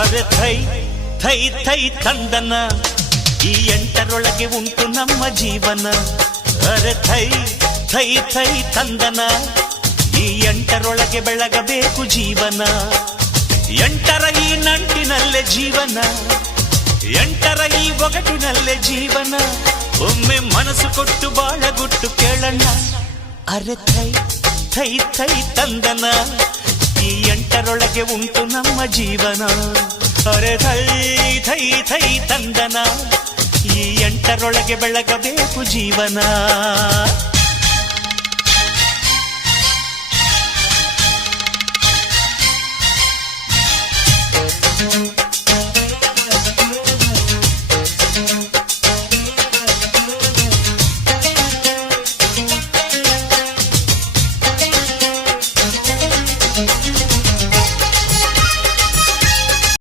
ಅರೆ Thi Thi Thi ತಂದನ, ಈ ಎಂಟರೊಳಗೆ ಉಂಟು ನಮ್ಮ ಜೀವನ. ಅರೆ ಥೈ ಥೈ ಥೈ ತಂದನ, ಈ ಎಂಟರೊಳಗೆ ಬೆಳಗಬೇಕು ಜೀವನ. ಎಂಟರ ಈ ನಂಟಿನಲ್ಲೇ ಜೀವನ, ಎಂಟರ ಈ ಒಗಟಿನಲ್ಲೇ ಜೀವನ. ಒಮ್ಮೆ ಮನಸ್ಸು ಕೊಟ್ಟು ಬಾಳಗುಟ್ಟು ಕೇಳಣ್ಣ. ಅರೆ ಥೈ ಥೈ ಥೈ ತಂದನ, ಈ ಎಂಟರೊಳಗೆ ಉಂಟು ನಮ್ಮ ಜೀವನ. ಅರೆ ಥೈ ಥೈ ಥೈ ತಂದನ, ಈ ಎಂಟರೊಳಗೆ ಬೆಳಗಬೇಕು ಜೀವನ.